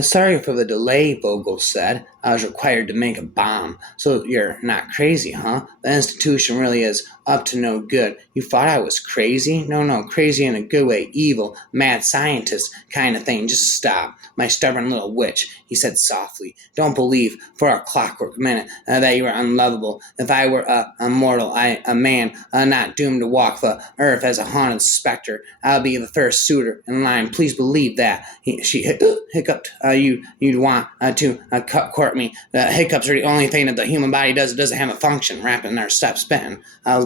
Sorry for the delay, Vogel said. I was required to make a bomb. So you're not crazy, huh? The institution really is up to no good. You thought I was crazy? No, no, crazy in a good way. Evil, mad scientist kind of thing. Just stop. My stubborn little witch, he said softly. Don't believe for a clockwork minute that you are unlovable. If I were a mortal, a man, not doomed to walk the earth as a haunted specter, I'll be the first suitor in line. Please believe that. She hiccuped. You'd want court me. The hiccups are the only thing that the human body does. It doesn't have a function. Rapid our steps spin.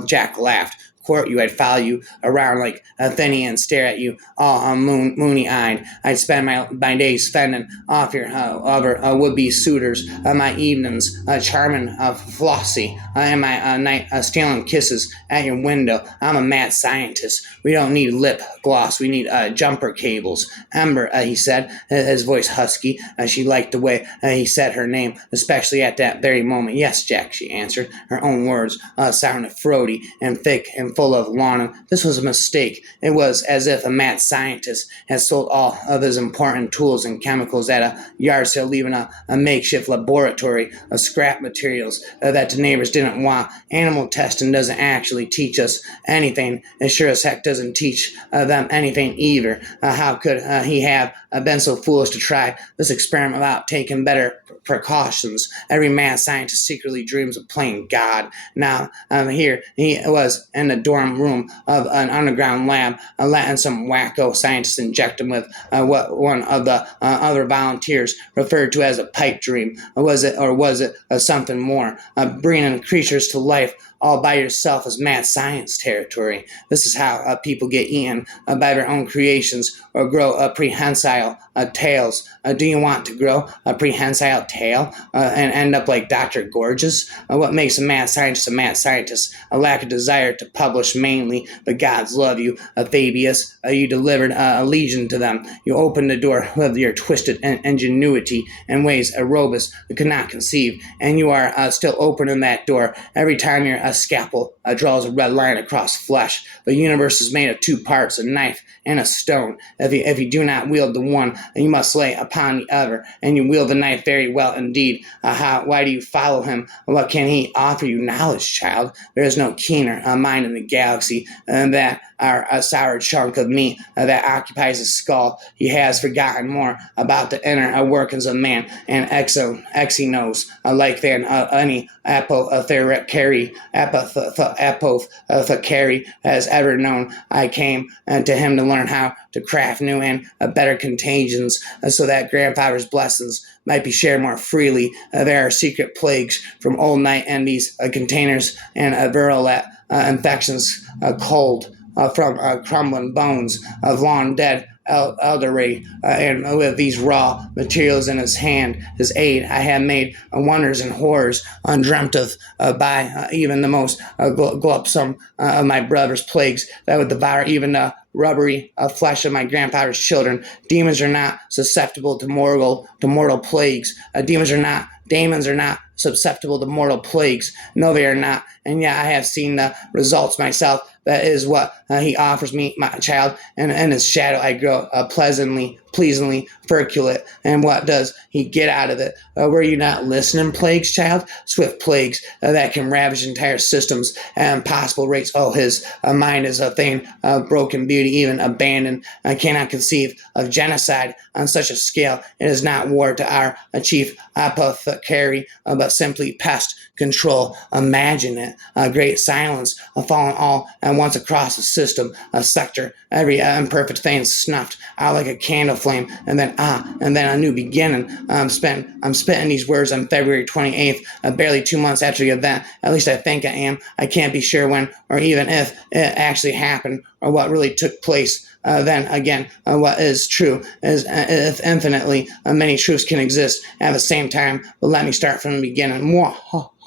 Jack laughed. Court you, I'd follow you around like Athenian and stare at you all moony eyed. I'd spend my days fending off your other would be suitors, my evenings charming Flossie, and my night stealing kisses at your window. I'm a mad scientist. We don't need lip gloss. We need jumper cables. Ember, he said, his voice husky. She liked the way he said her name, especially at that very moment. Yes, Jack, she answered. Her own words sounded throaty and thick and full of longing. This was a mistake. It was as if a mad scientist had sold all of his important tools and chemicals at a yard sale, leaving a makeshift laboratory of scrap materials that the neighbors didn't want. Animal testing doesn't actually teach us anything. It sure as heck doesn't teach them anything either. How could he have been so foolish to try this experiment without taking better precautions? Every mad scientist secretly dreams of playing God. Now, here he was in the dorm room of an underground lab, letting some wacko scientist inject him with what one of the other volunteers referred to as a pipe dream. Was it something more? Bringing creatures to life all by yourself is mad science territory. This is how people get eaten by their own creations or grow prehensile tails. Do you want to grow a prehensile tail and end up like Dr. Gorgeous? What makes a mad scientist a mad scientist? A lack of desire to publish mainly, but gods love you, Fabius. You delivered a legion to them. You opened the door with your twisted ingenuity in ways Arobus could not conceive, and you are still opening that door every time your scalpel draws a red line across flesh. The universe is made of two parts, a knife and a stone. If you do not wield the one, you must lay upon the other, and you wield the knife very well indeed. Why do you follow him? What can he offer you? Knowledge, child. There is no keener mind in the galaxy than that a sour chunk of meat that occupies his skull. He has forgotten more about the inner workings of man and exynos like than any apothecary has ever known. I came to him to learn how to craft new and better contagions so that grandfather's blessings might be shared more freely. There are secret plagues from old night and these containers and virulent infections cold from crumbling bones of long dead elderly, and with these raw materials in his hand, his aid, I have made wonders and horrors undreamt of by even the most glupsome of my brother's plagues that would devour even the rubbery flesh of my grandfather's children. Demons are not susceptible to mortal plagues. Demons are not susceptible to mortal plagues. No, they are not. And yet I have seen the results myself. That is what he offers me, my child, and in his shadow I grow pleasantly, furculate. And what does he get out of it? Were you not listening, plagues, child? Swift plagues that can ravage entire systems at impossible rates. Oh, his mind is a thing of broken beauty, even abandoned. I cannot conceive of genocide on such a scale. It is not war to our chief apothecary, but simply pest control. Imagine it. A great silence, falling all at once across the system, a sector, every imperfect thing snuffed out like a candle flame, and then a new beginning. I'm spitting these words on February 28th, barely 2 months after the event. At least I think I am. I can't be sure when or even if it actually happened or what really took place. Then again, what is true is if infinitely many truths can exist at the same time. But let me start from the beginning.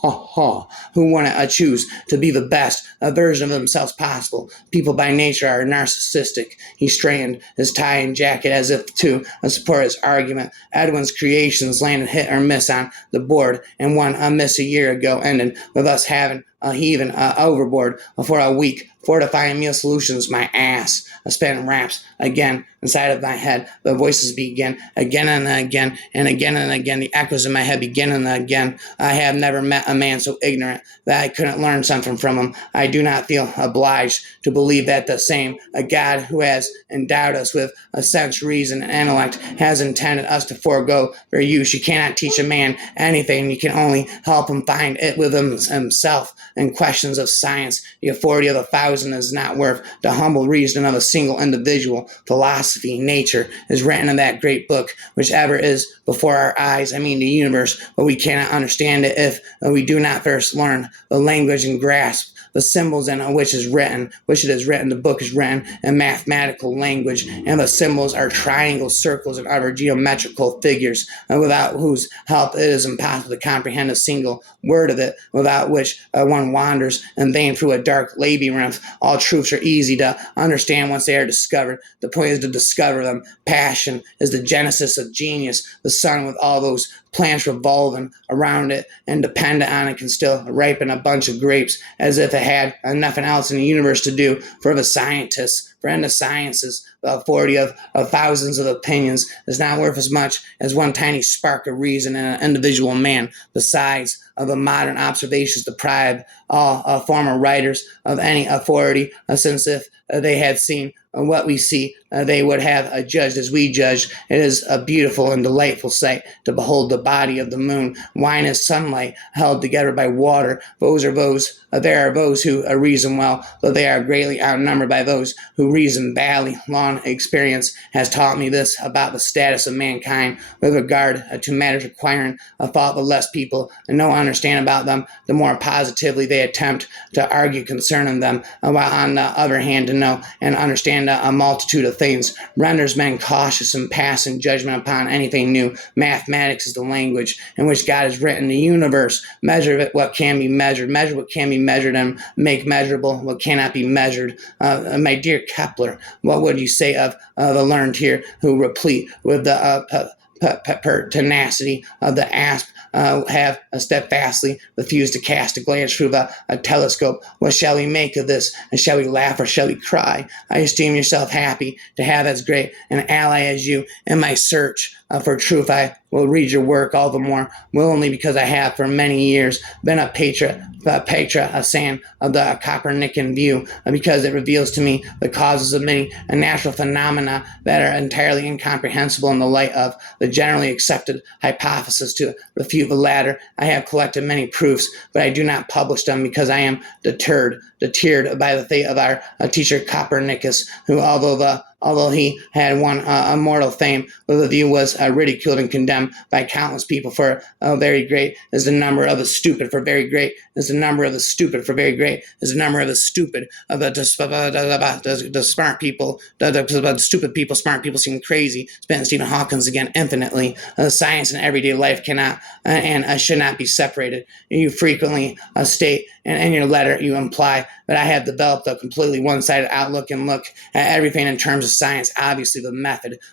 Who want to choose to be the best version of themselves possible? People by nature are narcissistic. He straightened his tie and jacket as if to support his argument. Edwin's creations landed hit or miss on the board, and one miss a year ago ended with us having heaving overboard for a week. Fortifying meal solutions, my ass. I spent raps again inside of my head. The voices begin again and again and again and again. The echoes in my head begin and again. I have never met a man so ignorant that I couldn't learn something from him. I do not feel obliged to believe that the same a God who has endowed us with a sense, reason, and intellect has intended us to forego their use. You cannot teach a man anything. You can only help him find it within himself. In questions of science, the authority of the thousand is not worth the humble reason of a single individual. Philosophy, nature, is written in that great book, whichever is before our eyes, I mean the universe, but we cannot understand it if we do not first learn the language and grasp the symbols in which it is written. The book is written in mathematical language, and the symbols are triangles, circles, and other geometrical figures, without whose help it is impossible to comprehend a single word of it, without which one wanders in vain through a dark labyrinth. All truths are easy to understand once they are discovered. The point is to discover them. Passion is the genesis of genius. The sun, with all those plants revolving around it and dependent on it, can still ripen a bunch of grapes as if it had nothing else in the universe to do. For the scientists, for in the sciences, the authority of thousands of opinions is not worth as much as one tiny spark of reason in an individual man. Besides, of the modern observations deprive all former writers of any authority, since if they had seen what we see, they would have judged as we judge. It is a beautiful and delightful sight to behold the body of the moon, wine as sunlight, held together by water. There are those who reason well, though they are greatly outnumbered by those who reason badly. Long experience has taught me this about the status of mankind with regard to matters requiring a thought. The less people know understand about them, the more positively they attempt to argue concerning them, while on the other hand, to know and understand a multitude of things renders men cautious and passing judgment upon anything new. Mathematics is the language in which God has written the universe. Measure what can be measured, measure what can be measured, and make measurable what cannot be measured. My dear Kepler, what would you say of the learned here, who replete with the pertinacity of the asp, have steadfastly refused to cast a glance through a telescope? What shall we make of this? And shall we laugh or shall we cry? I esteem yourself happy to have as great an ally as you in my search for truth. I will read your work all the more willingly because I have for many years been a patron of the Copernican view, because it reveals to me the causes of many natural phenomena that are entirely incomprehensible in the light of the generally accepted hypothesis. To refute the latter, I have collected many proofs, but I do not publish them because I am deterred by the fate of our teacher Copernicus, who, although he had won immortal fame, the view was ridiculed and condemned by countless people. For very great is the number of the stupid, for very great is the number of the stupid, for very great is the number of the stupid, of the smart people, the stupid people. Smart people seem crazy. Spent Stephen Hawkins again infinitely. Science and everyday life cannot and should not be separated. You frequently state, and in your letter you imply that I have developed a completely one-sided outlook and look at everything in terms of science. Obviously,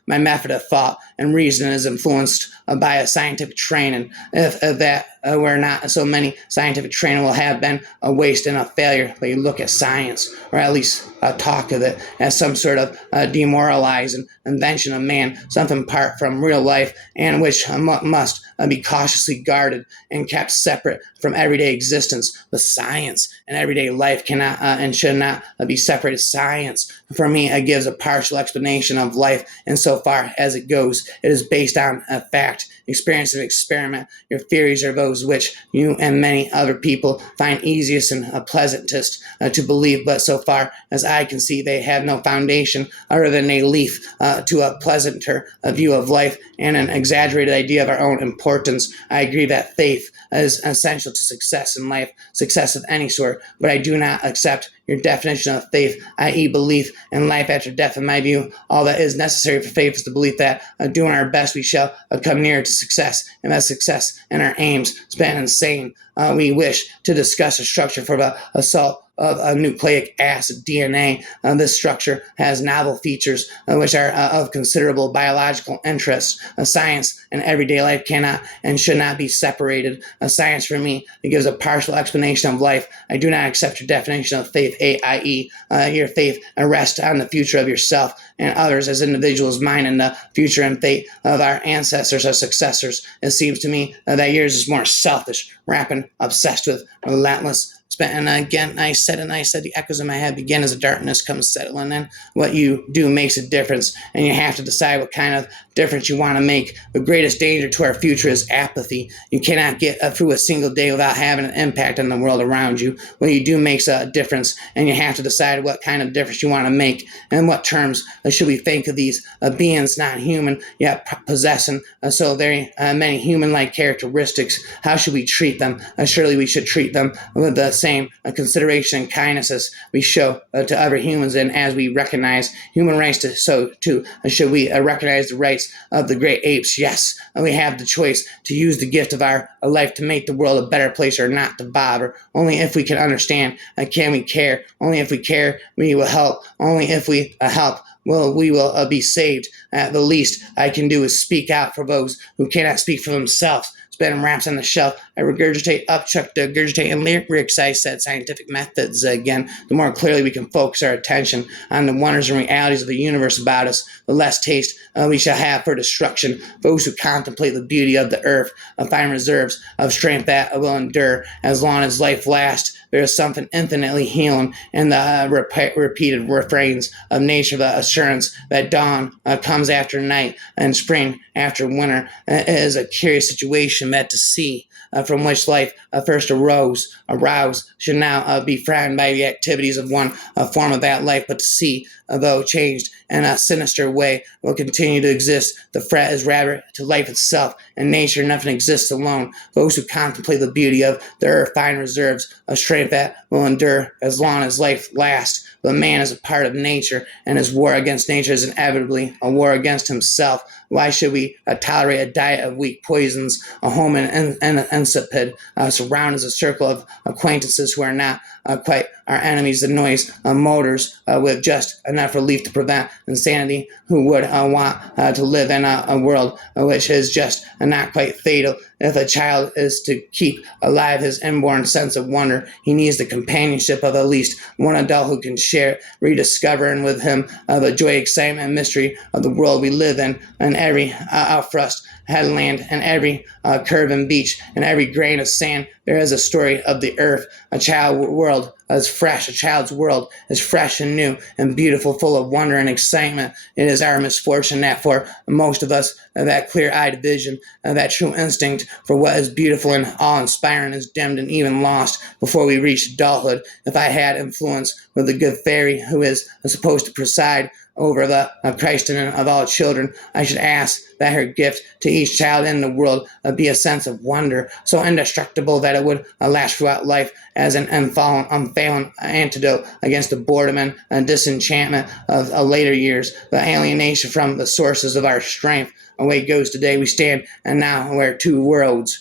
my method of thought and reason is influenced by a scientific training. If that were not so, many scientific training will have been a waste and a failure. But you look at science, or at least talk of it, as some sort of demoralizing invention of man, something apart from real life, and which must be cautiously guarded and kept separate from everyday existence. The science and everyday life cannot and should not be separated. Science, for me, gives a partial explanation of life insofar as it goes. It is based on a fact, experience, and experiment. Your theories are those which you and many other people find easiest and pleasantest to believe, but so far as I can see, they have no foundation other than a leaf to a pleasanter view of life and an exaggerated idea of our own importance. I agree that faith is essential to success in life, success of any sort, but I do not accept your definition of faith, i.e. belief in life after death. In my view, all that is necessary for faith is the belief that doing our best we shall come nearer to success, and that success and our aims spend insane we wish to discuss a structure for the assault of nucleic acid DNA. This structure has novel features which are of considerable biological interest. Science and everyday life cannot and should not be separated. Science for me, it gives a partial explanation of life. I do not accept your definition of faith, i.e., your faith rests on the future of yourself and others as individuals, mine and the future and fate of our ancestors or successors. It seems to me that yours is more selfish, rapid, obsessed with, relentless. And again, I said, the echoes in my head begin as the darkness comes settling in. What you do makes a difference, and you have to decide what kind of difference you want to make. The greatest danger to our future is apathy. You cannot get through a single day without having an impact on the world around you. What you do makes a difference, and you have to decide what kind of difference you want to make. And what terms should we think of these beings not human, yet possessing so very many human-like characteristics? How should we treat them? Surely we should treat them with the same consideration and kindness as we show to other humans, and as we recognize human rights, so too should we recognize the rights of the great apes. Yes, we have the choice to use the gift of our life to make the world a better place or not to bother. Only if we can understand can we care. Only if we care we will help. Only if we help we will be saved. The least I can do is speak out for those who cannot speak for themselves. Spend raps on the shelf. I regurgitate upchuck to regurgitate in lyrics. I said scientific methods again. The more clearly we can focus our attention on the wonders and realities of the universe about us, the less taste we shall have for destruction. Those who contemplate the beauty of the earth find reserves of strength that will endure as long as life lasts. There is something infinitely healing in the repeated refrains of nature, the assurance that dawn comes after night and spring after winter. It is a curious situation that to see from which life first aroused, should now be frowned by the activities of one form of that life, but to see, though changed in a sinister way, will continue to exist. The threat is rather to life itself and nature. Nothing exists alone. Those who contemplate the beauty of the earth find reserves of strength that will endure as long as life lasts. But man is a part of nature, and his war against nature is inevitably a war against himself. Why should we tolerate a diet of weak poisons, a home and insipid, surrounded as a circle of acquaintances who are not quite our enemies, the noise motors with just enough relief to prevent insanity, who would want to live in a world which is just not quite fatal? If a child is to keep alive his inborn sense of wonder, he needs the companionship of at least one adult who can share, rediscovering with him the joy, excitement, and mystery of the world we live in, and every outthrust headland and every curve and beach and every grain of sand. There is a story of the earth. A child's world is fresh and new and beautiful, full of wonder and excitement. It is our misfortune that for most of us, that clear-eyed vision, that true instinct for what is beautiful and awe-inspiring is dimmed and even lost before we reach adulthood. If I had influence with the good fairy who is supposed to preside over the Christening of all children, I should ask that her gift to each child in the world be a sense of wonder so indestructible that it would last throughout life as an unfailing antidote against the boredom and disenchantment of later years, the alienation from the sources of our strength. Away goes today. We stand now where two roads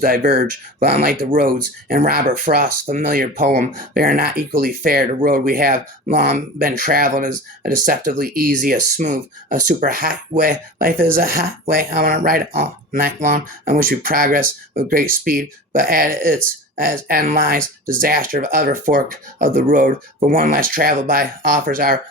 diverge. But unlike the roads in Robert Frost's familiar poem, they are not equally fair. The road we have long been traveling is a deceptively easy, a smooth, a super highway. Life is a highway. I want to ride it all night long, on which we progress with great speed, but at its as end lies disaster of other fork of the road. The one less traveled by offers our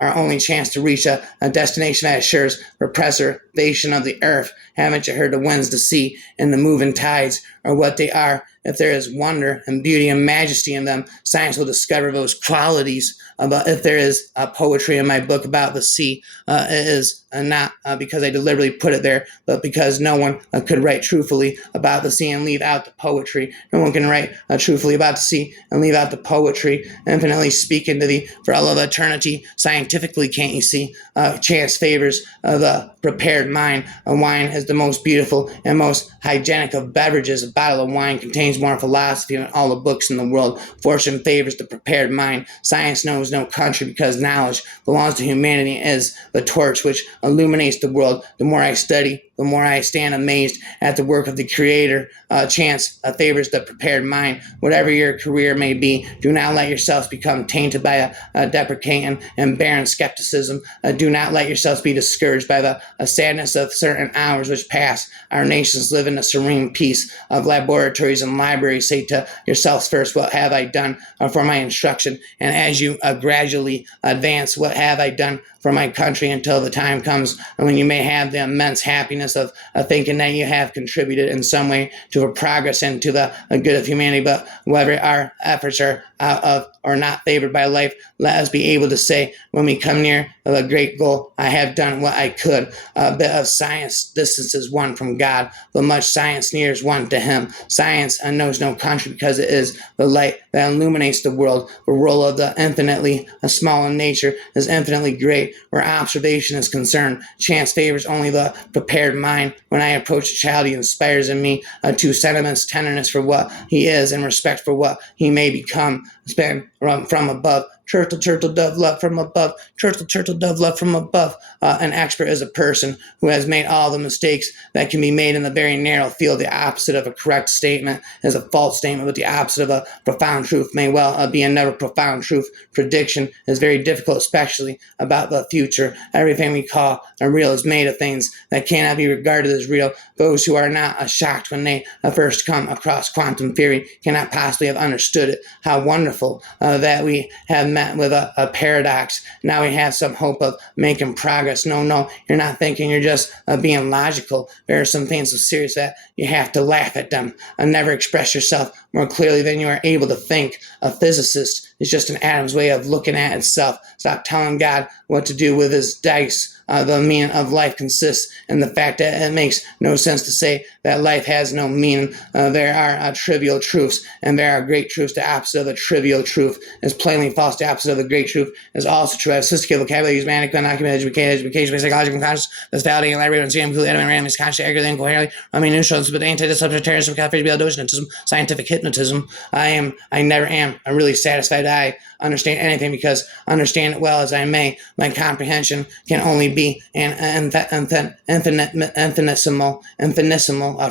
only chance to reach a destination that assures the preservation of the earth. Haven't you heard the winds, the sea, and the moving tides are what they are? If there is wonder and beauty and majesty in them, science will discover those qualities. If there is poetry in my book about the sea, it is not because I deliberately put it there, but because no one could write truthfully about the sea and leave out the poetry. No one can write truthfully about the sea and leave out the poetry. Infinitely speaking to thee for all of eternity, scientifically, can't you see? Chance favors the prepared mind. A wine is the most beautiful and most hygienic of beverages. A bottle of wine contains more philosophy than all the books in the world. Fortune favors the prepared mind. Science knows no country because knowledge belongs to humanity, is the torch which illuminates the world. The more I study, the more I stand amazed at the work of the Creator. Chance favors the prepared mind. Whatever your career may be, do not let yourselves become tainted by a deprecating and barren skepticism. Do not let yourselves be discouraged by the sadness of certain hours which pass. Our nations live in a serene peace of laboratories and libraries. Say to yourselves first, what have I done for my instruction? And as you gradually advance, what have I done for my country, until the time comes when you may have the immense happiness of thinking that you have contributed in some way to the progress and to the good of humanity. But whether our efforts are out of or not favored by life, let us be able to say when we come near the great goal, I have done what I could. A bit of science distances one from God, but much science nears one to him. Science knows no country, because it is the light that illuminates the world. The role of the infinitely small in nature is infinitely great where observation is concerned. Chance favors only the prepared mind. When I approach a child, he inspires in me two sentiments: tenderness for what he is and respect for what he may become. Span from above. Turtle, turtle, dove, love from above. Turtle, turtle, dove, love from above. An expert is a person who has made all the mistakes that can be made in the very narrow field. The opposite of a correct statement is a false statement, but the opposite of a profound truth may well be another profound truth. Prediction is very difficult, especially about the future. Everything we call real is made of things that cannot be regarded as real. Those who are not shocked when they first come across quantum theory cannot possibly have understood it. How wonderful that we have met with a paradox. Now we have some hope of making progress. No, you're not thinking, you're just being logical. There are some things so serious that you have to laugh at them. Never express yourself more clearly than you are able to think. A physicist is just an atom's way of looking at itself. Stop telling God what to do with his dice. The meaning of life consists in the fact that it makes no sense to say that life has no meaning. There are trivial truths, and there are great truths. The opposite of a trivial truth is plainly false. The opposite of the great truth is also true. I have sophisticated vocabulary, manic, unoccupied, education, psychological conscious, that's validating, elaborate, and seeing, completely, random, is conscious, accurately, incoherently, neutral, but anti-disruptive, terrorism, caffeine, docenism, scientific hypnotism. I never am. I'm really satisfied that I understand anything, because understand it well as I may, my comprehension can only be an infinitesimal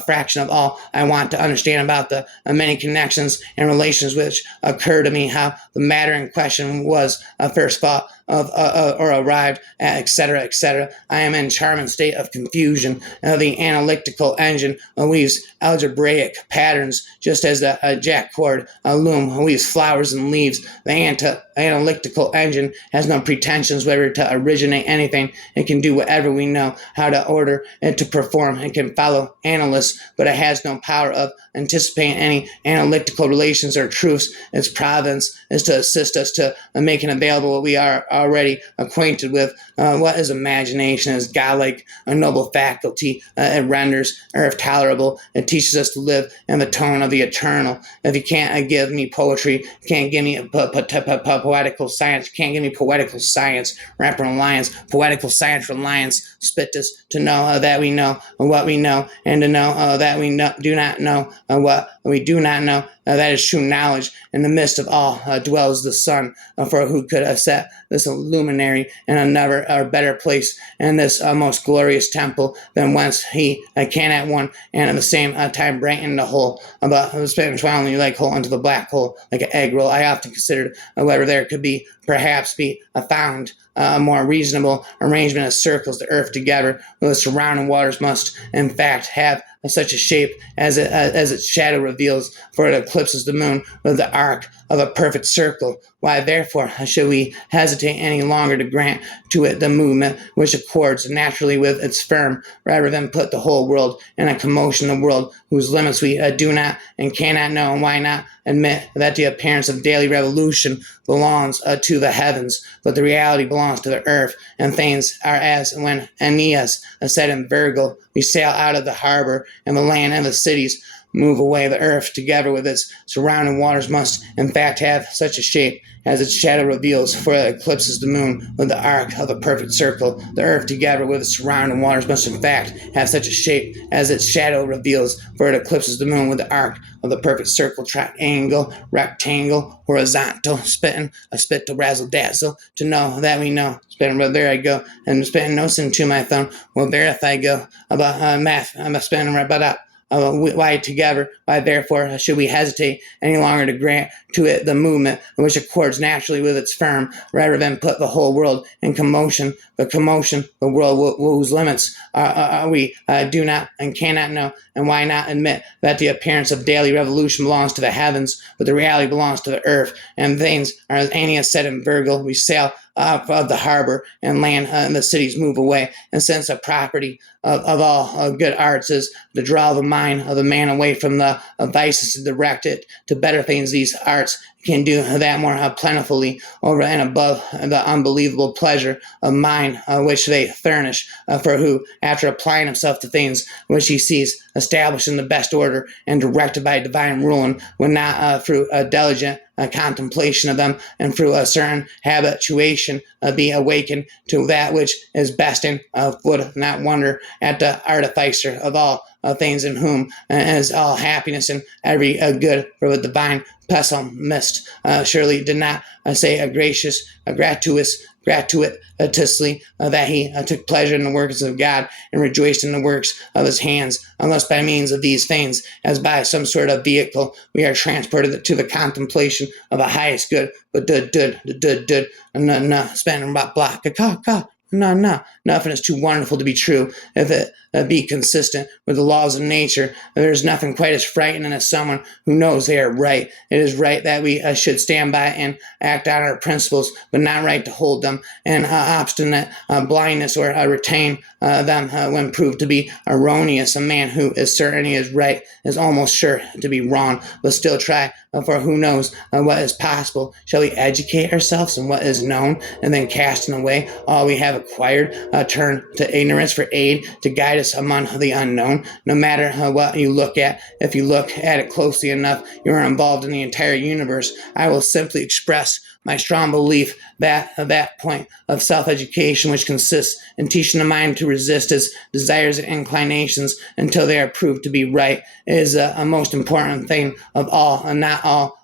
fraction of all I want to understand about the many connections and relations which occur to me, how the matter in question was first thought of or arrived at, etc., etc. I am in charming state of confusion. The analytical engine weaves algebraic patterns, just as the jackcord loom weaves flowers and leaves. The analytical engine has no pretensions whether to originate anything. It can do whatever we know how to order it to perform. It can follow analysts, but it has no power of anticipating any analytical relations or truths. Its province is to assist us to making available what we are already acquainted with. What is imagination? Is godlike, a noble faculty. It renders earth tolerable. It teaches us to live in the tone of the eternal. If you can't give me poetry, you can't give me poetical science, you can't give me poetical science, rapper alliance, poetical science reliance, spit this to know that we know what we know, and to know that we do not know what we do not know. That is true knowledge. In the midst of all dwells the sun, for who could have set this luminary in another or better place in this most glorious temple than whence he can at one and at the same time brighten the whole, but spitting swallowing like hole into the black hole like an egg roll. I often considered whether there could perhaps be found a more reasonable arrangement of circles the earth together with the surrounding waters must in fact have such a shape as its shadow reveals, for it eclipses the moon with the arc of a perfect circle. Why, therefore, should we hesitate any longer to grant to it the movement which accords naturally with its firm, rather than put the whole world in a commotion, the world whose limits we do not and cannot know? And why not admit that the appearance of daily revolution belongs to the heavens, but the reality belongs to the earth, and things are as when Aeneas said in Virgil, we sail out of the harbor and the land and the cities move away. The earth, together with its surrounding waters, must in fact have such a shape as its shadow reveals, for it eclipses the moon with the arc of a perfect circle. The earth, together with its surrounding waters, must in fact have such a shape as its shadow reveals, for it eclipses the moon with the arc of the perfect circle. Triangle, rectangle, horizontal, spitting, a spit to razzle dazzle, to know that we know. Spitting, well, there I go, and spitting notes into my thumb. Well, there if I go about math, I'm a spinning right about up. Why together? Why therefore should we hesitate any longer to grant to it the movement which accords naturally with its firm, rather than put the whole world in commotion? The world whose limits we do not and cannot know, and why not admit that the appearance of daily revolution belongs to the heavens, but the reality belongs to the earth, and things are as Aeneas said in Virgil, we sail of the harbor and land and the cities move away. And since a property of all good arts is to draw the mind of the man away from the vices to direct it to better things, these arts can do that more plentifully over and above the unbelievable pleasure of mind which they furnish. For who, after applying himself to things which he sees established in the best order and directed by divine ruling, would not through a diligent contemplation of them and through a certain habituation be awakened to that which is best, and would not wonder at the artificer of all things, in whom is all happiness and every good, for the divine pessimist surely did not say gratuitously that he took pleasure in the works of God and rejoiced in the works of his hands, unless by means of these things, as by some sort of vehicle, we are transported to the contemplation of the highest good. But spending no, nothing is too wonderful to be true if it be consistent with the laws of nature. There is nothing quite as frightening as someone who knows they are right. It is right that we should stand by and act on our principles, but not right to hold them in obstinate blindness or retain them when proved to be erroneous. A man who is certain he is right is almost sure to be wrong, but still try, for who knows what is possible. Shall we educate ourselves in what is known, and then casting away all we have acquired, turn to ignorance for aid to guide us among the unknown? No matter what you look at, if you look at it closely enough, you are involved in the entire universe. I will simply express my strong belief that that point of self-education, which consists in teaching the mind to resist its desires and inclinations until they are proved to be right, is a most important thing of all, and not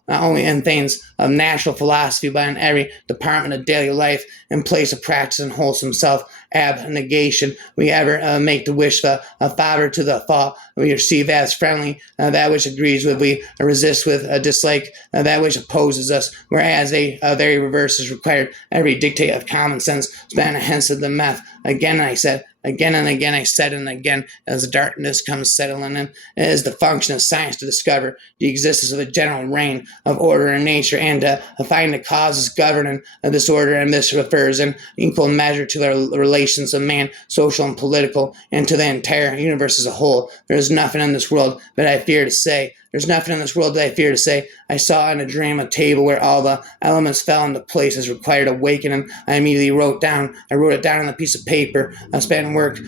only in things of natural philosophy, but in every department of daily life, in place of practice and wholesome self-abnegation. We ever make the wish the father to the thought we receive as friendly, that which agrees with, we resist with a dislike that which opposes us, whereas a very reverse is required. Every dictate of common sense span hence of the meth. Again I said, again and again I said, and again, as the darkness comes settling in, it is the function of science to discover the existence of a general reign of order in nature, and to find the causes governing this order, and this refers in equal measure to the relations of man, social and political, and to the entire universe as a whole. There is nothing in this world that I fear to say. There's nothing in this world that I fear to say. I saw in a dream a table where all the elements fell into place as required awakening. I immediately wrote it down on a piece of paper. I spent and worked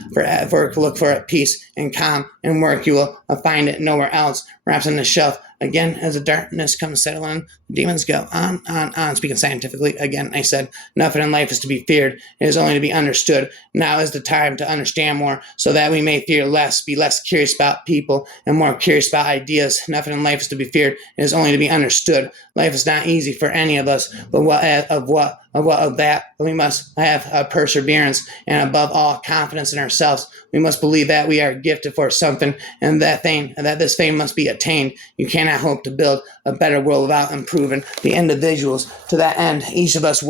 look for it, peace and calm and work. You will find it nowhere else. Perhaps on the shelf. Again, as the darkness comes settling, the demons go on. Speaking scientifically, again, I said, nothing in life is to be feared. It is only to be understood. Now is the time to understand more, so that we may fear less, be less curious about people, and more curious about ideas. Nothing in life is to be feared. It is only to be understood. Life is not easy for any of us, but of that we must have perseverance, and above all, confidence in ourselves. We must believe that we are gifted for something, and that this fame must be attained. You cannot hope to build a better world without improving the individuals. To that end, each of us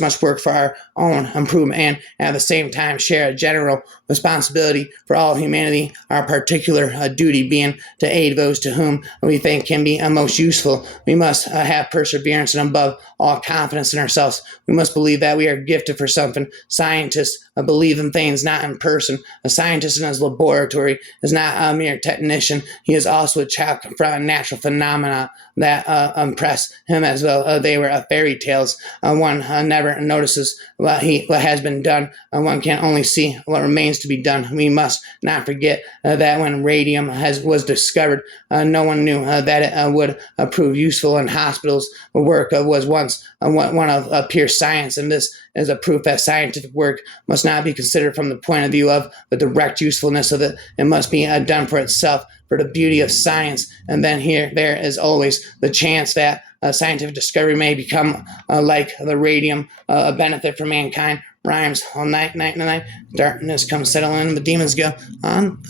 must work for our own improvement, and at the same time share a general responsibility for all humanity, our particular duty being to aid those to whom we think can be most useful. We must have perseverance, and above all, confidence in ourselves. We must believe that we are gifted for something. Scientists believe in things not in person. A scientist in his laboratory is not a mere technician. He is also a child confronting natural phenomena that impress him as though they were fairy tales. One never notices what has been done. One can only see what remains to be done. We must not forget that when radium was discovered, no one knew that it would prove useful in hospitals. The work was once one of pure science, and this is a proof that scientific work must not be considered from the point of view of the direct usefulness of it. It must be done for itself, for the beauty of science. And then there is always the chance that scientific discovery may become like the radium, a benefit for mankind. Rhymes all night, night, and night. Darkness comes settling in, the demons go on.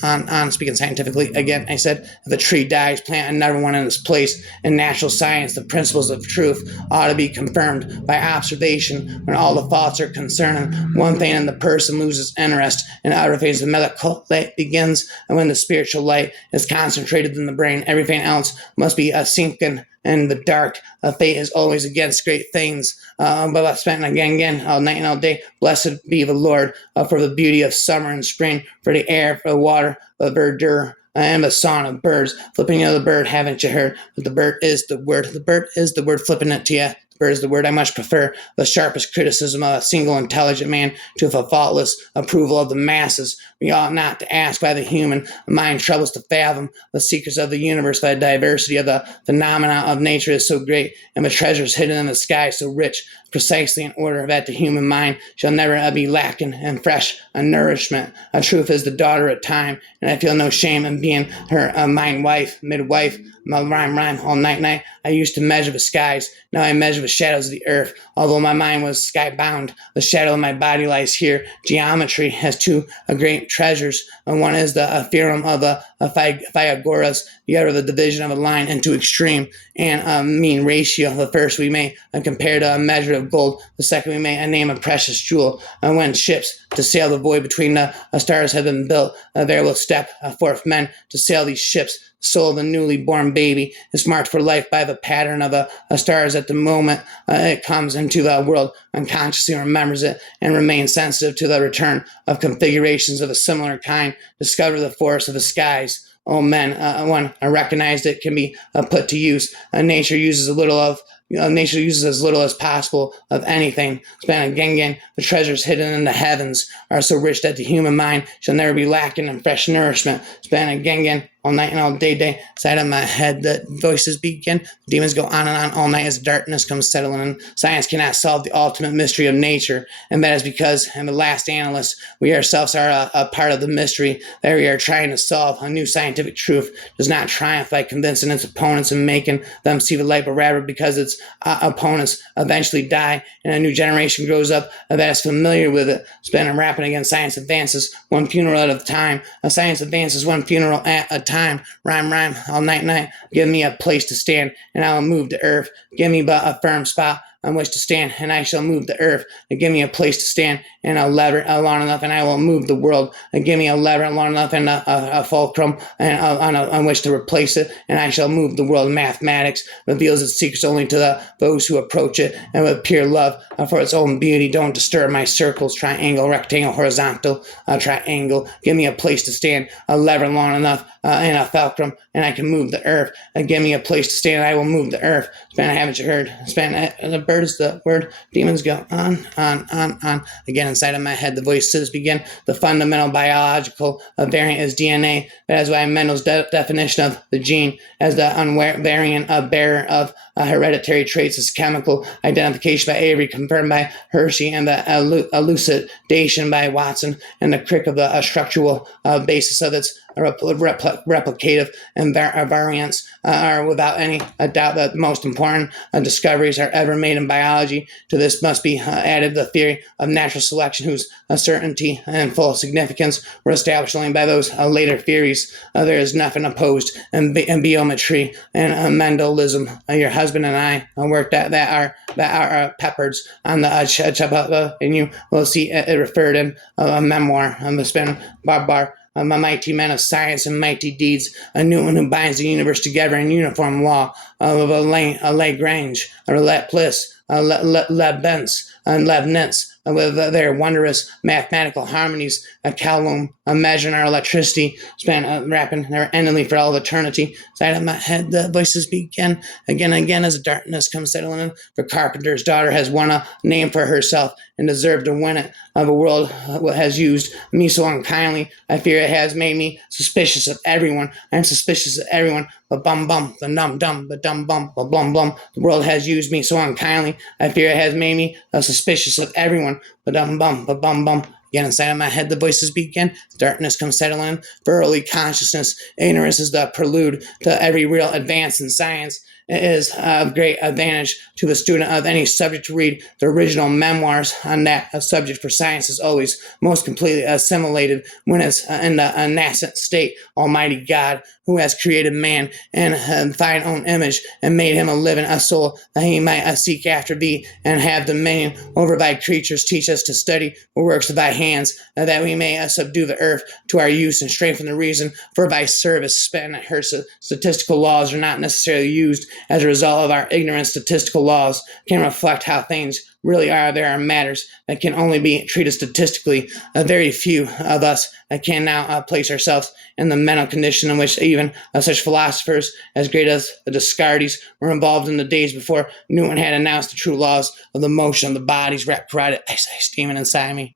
Speaking scientifically, again, I said, if a tree dies, plant another one in its place. In natural science, the principles of truth ought to be confirmed by observation. When all the thoughts are concerning one thing and the person loses interest in other things, the medical light begins, and when the spiritual light is concentrated in the brain, everything else must be sinking in the dark. Fate is always against great things. But I've spent again, all night and all day. Blessed be the Lord for the beauty of summer and spring, for the air, for the water, the verdure, and the song of birds. Flipping the bird, haven't you heard? But the bird is the word. The bird is the word, flipping it to you. Is the word I much prefer. The sharpest criticism of a single intelligent man to the faultless approval of the masses. We ought not to ask why the human mind troubles to fathom the secrets of the universe. The diversity of the phenomena of nature is so great, and the treasures hidden in the sky so rich, precisely in order that the human mind shall never be lacking in fresh nourishment. Truth is the daughter of time, and I feel no shame in being her mine wife, midwife. My rhyme all night. I used to measure the skies. Now I measure the shadows of the earth. Although my mind was skybound, the shadow of my body lies here. Geometry has two great treasures. One is the theorem of Pythagoras, the other the division of a line into extreme and mean ratio. The first we may compare to a measure of gold. The second we may name a precious jewel. When ships to sail the void between the stars have been built, there will step forth men to sail these ships. The soul of the newly born baby is marked for life by the pattern of the stars at the moment it comes into the world. Unconsciously remembers it and remains sensitive to the return of configurations of a similar kind. Discover the force of the skies. Oh, men, when recognized, it can be put to use. Nature uses nature uses as little as possible of anything. Span again, the treasures hidden in the heavens are so rich that the human mind shall never be lacking in fresh nourishment. Span again, all night and all day. Side of my head, the voices begin. Demons go on and on all night as darkness comes settling in. Science cannot solve the ultimate mystery of nature, and that is because, in the last analyst, we ourselves are a part of the mystery that we are trying to solve. A new scientific truth does not triumph by convincing its opponents and making them see the light, but rather because its opponents eventually die, and a new generation grows up that is familiar with it. Spend and rapping against science advances one funeral at a time. Science advances one funeral at a time. Rhyme, all night. Give me a place to stand, and I will move the earth. Give me but a firm spot on which to stand, and I shall move the earth. And give me a place to stand, and I'll lever it long enough, and I will move the world. And give me a lever long enough and a fulcrum on which to replace it, and I shall move the world. Mathematics reveals its secrets only to those who approach it, and with pure love for its own beauty. Don't disturb my circles. Triangle, rectangle, horizontal, triangle. Give me a place to stand, a lever long enough, and a fulcrum, and I can move the earth. Give me a place to stand, I will move the earth. Span, haven't you heard? Span, the bird is the word. Demons go on. Again, inside of my head, the voices begin. The fundamental biological variant is DNA. That is why Mendel's definition of the gene as the unvariant bearer of hereditary traits is chemical identification by Avery, confirmed by Hershey, and the elucidation by Watson, and the crick of the structural basis of its replicative and variants are without any doubt the most important discoveries are ever made in biology. To this must be added the theory of natural selection, whose certainty and full significance were established only by those later theories. There is nothing opposed in biometry and Mendelism. Your husband and I worked at that are peppered on the and you will see it referred in a memoir on the spin bar. A mighty man of science and mighty deeds, a new one who binds the universe together in uniform law of a Lagrange, a Laplace, Leibniz, with their wondrous mathematical harmonies, a Calum, a measuring our electricity, span rapping never endingly for all of eternity. Side of my head, the voices begin again and again as darkness comes settling in. For Carpenter's daughter has won a name for herself and deserved to win it. The world has used me so unkindly. I fear it has made me suspicious of everyone. I am suspicious of everyone. But bum bum, the dum dum, but dum bum, but blum blum. The world has used me so unkindly. I fear it has made me suspicious of everyone. But dum bum, but bum bum. Again, inside of my head, the voices begin. Darkness comes settling in. For early consciousness, ignorance is the prelude to every real advance in science. It is of great advantage to the student of any subject to read the original memoirs on that subject, for science is always most completely assimilated when it's in the nascent state. Almighty God, who has created man in thine own image and made him a living a soul, that he might seek after thee and have dominion over thy creatures, teach us to study the works of thy hands, that we may subdue the earth to our use and strengthen the reason for thy service. Spend her statistical laws are not necessarily used as a result of our ignorant. Statistical laws can reflect how things really are. There are matters that can only be treated statistically. Very few of us can now place ourselves in the mental condition in which even such philosophers as great as Descartes were involved in the days before Newton had announced the true laws of the motion of the bodies wrapped right ice demon inside me.